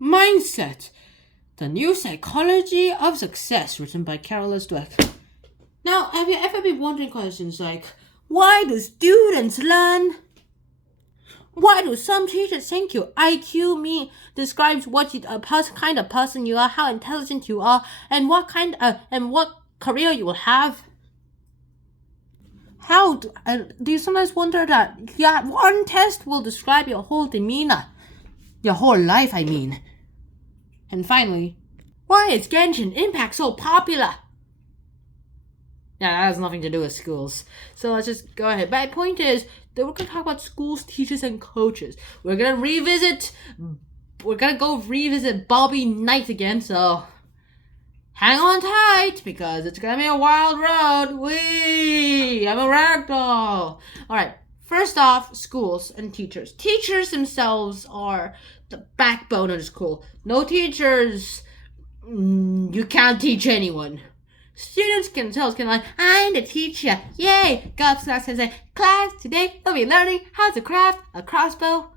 Mindset, The New Psychology of Success, written by DWECK. Now, have you ever been wondering questions like, why do students learn? Why do some teachers think your IQ describes what kind of person you are, how intelligent you are, and what career you will have? Do you sometimes wonder that one test will describe your whole demeanor, your whole life, I mean? And finally, why is Genshin Impact so popular? Yeah, that has nothing to do with schools. So let's just go ahead. My point is that we're going to talk about schools, teachers, and coaches. We're going to go revisit Bobby Knight again, so hang on tight, because it's going to be a wild road. I'm a ragdoll. Alright, first off, schools and teachers. Teachers themselves are the backbone of the school. No teachers, you can't teach anyone. Students can I'm the teacher. Yay! Go up to class and say, class, today we'll be learning how to craft a crossbow.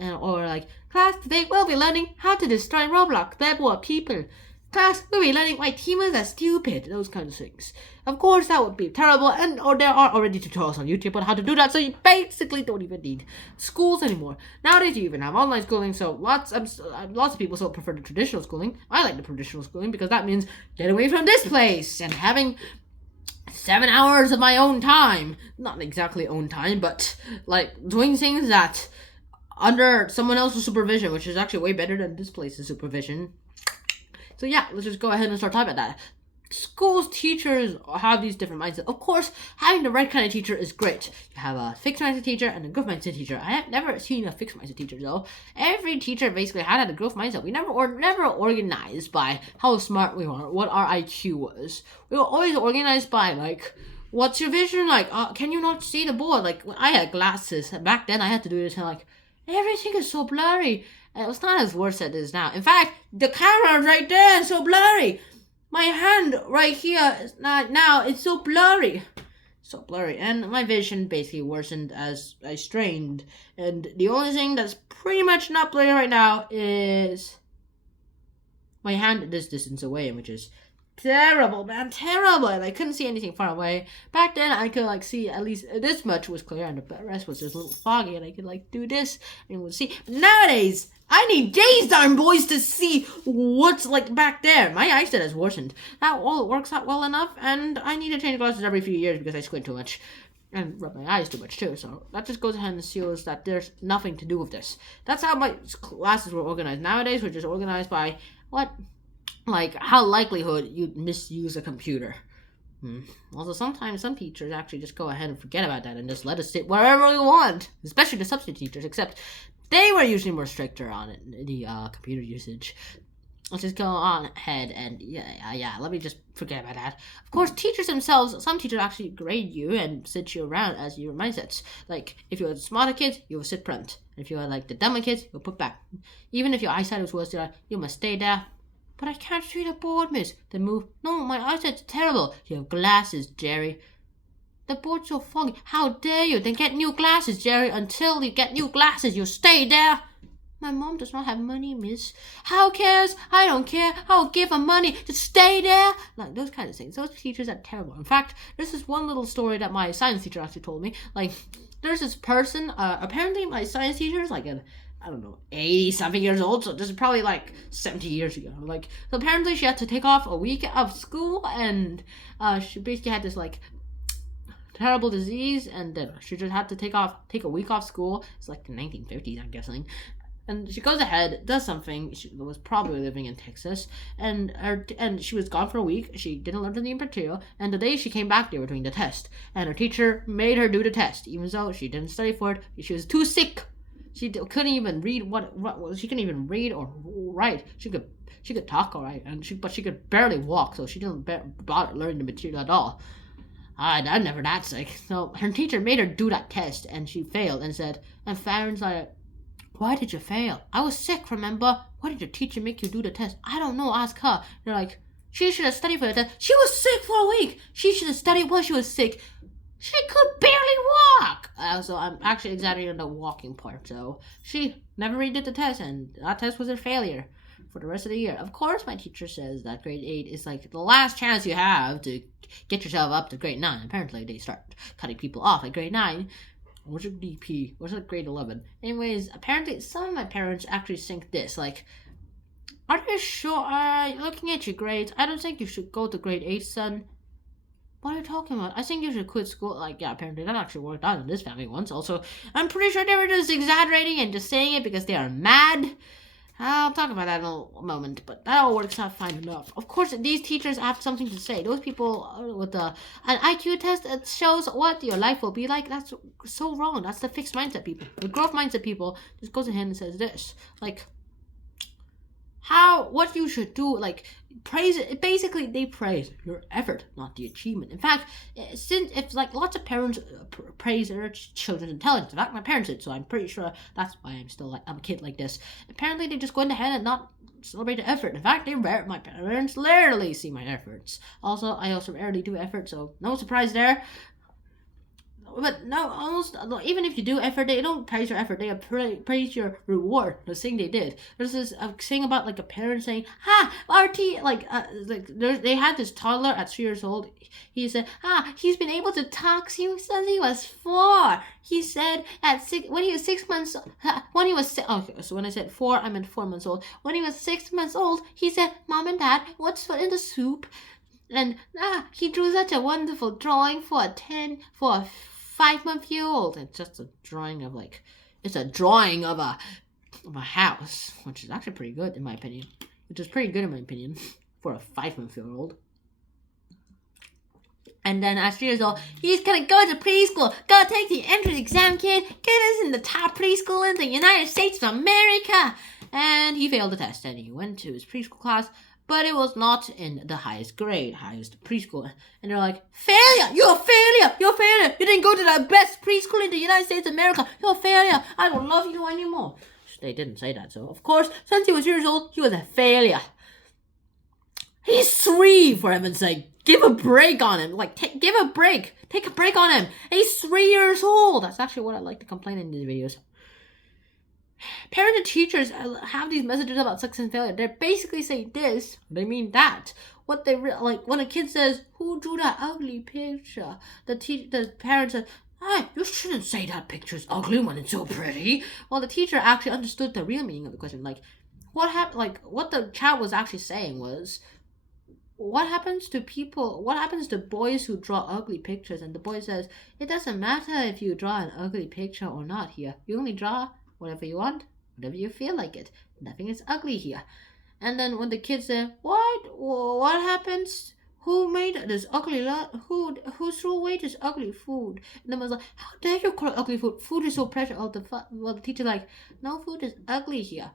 Or class, today we'll be learning how to destroy Roblox bad people. Class, we'll be learning why teamers are stupid. Those kinds of things. Of course, that would be terrible, or there are already tutorials on YouTube on how to do that, so you basically don't even need schools anymore. Nowadays, you even have online schooling, so lots of people still prefer the traditional schooling. I like the traditional schooling because that means get away from this place and having 7 hours of my own time. Not exactly own time, but doing things that under someone else's supervision, which is actually way better than this place's supervision. So yeah, let's just go ahead and start talking about that. Schools, teachers have these different mindsets. Of course, having the right kind of teacher is great. You have a fixed mindset teacher and a growth mindset teacher. I have never seen a fixed mindset teacher though. Every teacher basically had a growth mindset. We never organized by how smart we were, what our IQ was. We were always organized by what's your vision like? Can you not see the board? When I had glasses back then, I had to do this and everything is so blurry. And it's not as worse as it is now. In fact, the camera right there is so blurry. My hand right here is not now. It's so blurry. So blurry. And my vision basically worsened as I strained. And the only thing that's pretty much not blurry right now is my hand this distance away, which is terrible, man. Terrible. And I couldn't see anything far away. Back then, I could see at least this much was clear, and the rest was just a little foggy, and I could do this and would see. But nowadays, I need days, darn boys, to see what's back there. My eyesight has worsened. That all works out well enough, and I need to change glasses every few years because I squint too much and rub my eyes too much too. So that just goes ahead and seals that there's nothing to do with this. That's how my classes were organized. Nowadays, we're just organized by how likelihood you'd misuse a computer. Also, sometimes some teachers actually just go ahead and forget about that and just let us sit wherever we want, especially the substitute teachers, except they were usually more stricter on the computer usage. Let's just go on ahead and let me just forget about that. Of course, teachers themselves, some teachers actually grade you and sit you around as your mindsets. If you were the smarter kids, you will sit front. If you were the dumber kids, you'll put back. Even if your eyesight was worse, you must stay there. But I can't see the board, miss. Then move. No, my eyesight's terrible. You have glasses, Jerry. The board's so foggy. How dare you? Then get new glasses, Jerry. Until you get new glasses, you stay there. My mom does not have money, miss. How cares? I don't care. I'll give her money. Just stay there. Those kind of things. Those teachers are terrible. In fact, there's this one little story that my science teacher actually told me. There's this person, apparently my science teacher is 80-something years old, so this is probably 70 years ago. So apparently she had to take off a week of school, and she basically had this terrible disease, and then she just had to take a week off school. It's the 1950s, I'm guessing. And she goes ahead, does something. She was probably living in Texas, and she was gone for a week. She didn't learn any material, and the day she came back, they were doing the test, and her teacher made her do the test, even though she didn't study for it. She was too sick. She couldn't even read she couldn't even read or write. She could talk all right, but she could barely walk, so she didn't bother learning the material at all. I'm never that sick. So her teacher made her do that test, and she failed and said, and Farron's why did you fail? I was sick, remember? Why did your teacher make you do the test? I don't know, ask her. They're she should have studied for the test. She was sick for a week. She should have studied while she was sick. She could barely walk. So I'm actually exaggerating the walking part. So she never redid the test, and that test was a failure for the rest of the year. Of course, my teacher says that grade 8 is like the last chance you have to get yourself up to grade 9. Apparently, they start cutting people off at grade 9. What's a DP? What's a grade 11? Anyways, apparently, some of my parents actually think this. Like, are you sure? Looking at your grades, I don't think you should go to grade 8, son. What are you talking about? I think you should quit school. Like, yeah, apparently that actually worked out in this family once. Also, I'm pretty sure they were just exaggerating and just saying it because they are mad. I'll talk about that in a moment, but that all works out fine enough. Of course, these teachers have something to say. Those people with an IQ test that shows what your life will be like, that's so wrong. That's the fixed mindset people. The growth mindset people just goes ahead and says this. Like, what you should do, like, praise it. Basically, they praise your effort, not the achievement. In fact, since if like lots of parents praise their children's intelligence, in fact, my parents did, so I'm pretty sure that's why I'm a kid like this. Apparently, they just go ahead and not celebrate the effort. In fact, my parents rarely see my efforts. Also, I also rarely do effort, so no surprise there. But no, almost even if you do effort, they don't praise your effort. They praise your reward, the thing they did. There's this thing about like a parent saying, they had this toddler at 3 years old. He said, he's been able to talk since he was 4. He said when he was 6 months, so when I said 4, I meant 4 months old. When he was 6 months old, he said, Mom and Dad, what's in the soup? And he drew such a wonderful drawing for a 5-month-old. It's just a drawing of a house, which is actually pretty good in my opinion. For a 5-month-old. And then at 3 years old, he's gonna go to preschool. Go take the entrance exam, kid. Get us in the top preschool in the United States of America. And he failed the test, and he went to his preschool class. But it was not in the highest preschool. And they're like, failure! You're a failure! You're a failure! You didn't go to the best preschool in the United States of America! You're a failure! I don't love you anymore. They didn't say that, so of course, since he was 3 years old, he was a failure. He's 3, for heaven's sake. Give a break on him. Give a break. Take a break on him. He's 3 years old. That's actually what I like to complain in these videos. Parents and teachers have these messages about success and failure. They're basically saying this, they mean that. What they when a kid says, "Who drew that ugly picture?" The parent says, you shouldn't say that picture's ugly when it's so pretty. Well, the teacher actually understood the real meaning of the question. What happened? What the child was actually saying was, what happens to boys who draw ugly pictures? And the boy says, it doesn't matter if you draw an ugly picture or not here. You only draw whatever you want, whatever you feel like it. Nothing is ugly here. And then when the kids say, what happens? Who made this ugly who threw away this ugly food? And the mother's like, how dare you call it ugly food? Food is so precious. Well, the teacher's like, no, food is ugly here.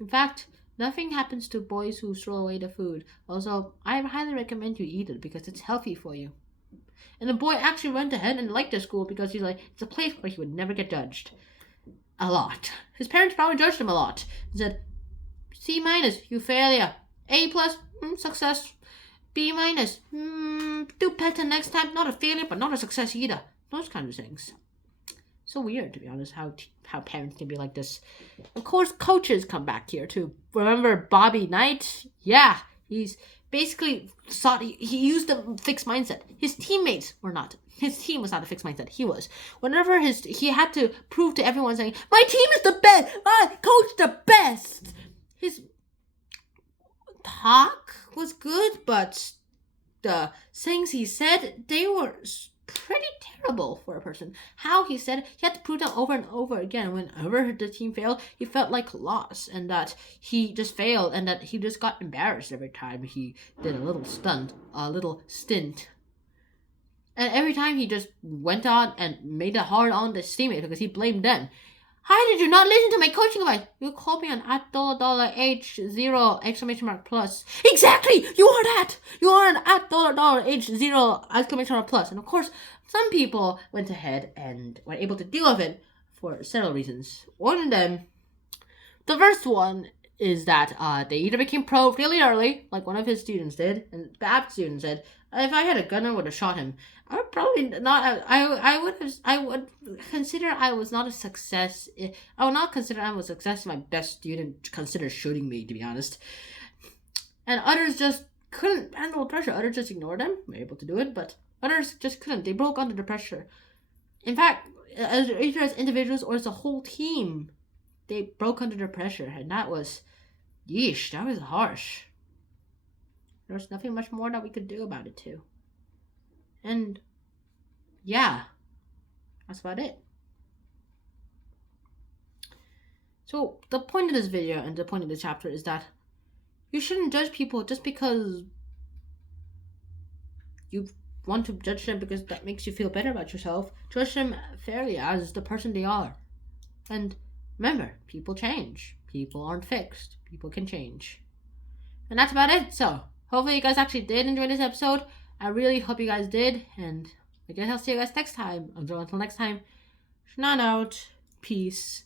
In fact, nothing happens to boys who throw away the food. Also, I highly recommend you eat it because it's healthy for you. And the boy actually went ahead and liked the school because he's like, it's a place where he would never get judged. A lot. His parents probably judged him a lot. He said, C-, you failure. A+, success. B-, do better next time. Not a failure, but not a success either. Those kinds of things. So weird, to be honest, how parents can be like this. Of course, coaches come back here too. Remember Bobby Knight? Yeah, he's basically thought he used a fixed mindset. His teammates were not. His team was not a fixed mindset. He was. Whenever he had to prove to everyone saying, my team is the best. My coach the best. His talk was good, but the things he said, they were pretty terrible for a person. How he said it, he had to prove them over and over again. Whenever the team failed, he felt like loss and that he just failed and that he just got embarrassed every time he did a little stint. And every time he just went on and made it hard on the teammate because he blamed them. How did you not listen to my coaching advice? You called me an $@$H0 plus. Exactly! You are that! You are an $@$H0 plus. And of course, some people went ahead and were able to deal with it for several reasons. One of them, the first one, is that they either became pro really early, like one of his students did, and that student said, "If I had a gun, I would have shot him." I would probably not. I would consider I was not a success. I would not consider I was a success if my best student considered shooting me, to be honest. And others just couldn't handle the pressure. Others just ignored them. Were able to do it, but others just couldn't. They broke under the pressure. In fact, either as individuals or as a whole team, they broke under the pressure, and that was, yeesh, that was harsh. There was nothing much more that we could do about it too. And yeah, that's about it. So the point of this video and the point of this chapter is that you shouldn't judge people just because you want to judge them because that makes you feel better about yourself. Judge them fairly as the person they are. And remember, people change. People aren't fixed. People can change. And that's about it. So hopefully you guys actually did enjoy this episode. I really hope you guys did. And I guess I'll see you guys next time. Until next time, Shnan out. Peace.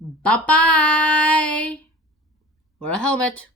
Bye-bye. Wear a helmet.